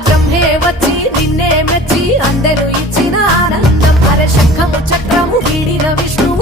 బ్రహ్మే వచ్చి నిన్నే మెచ్చి అందరూ ఇచ్చిన ఆనందం. అరే శంఖము చక్రము వీడిన విష్ణు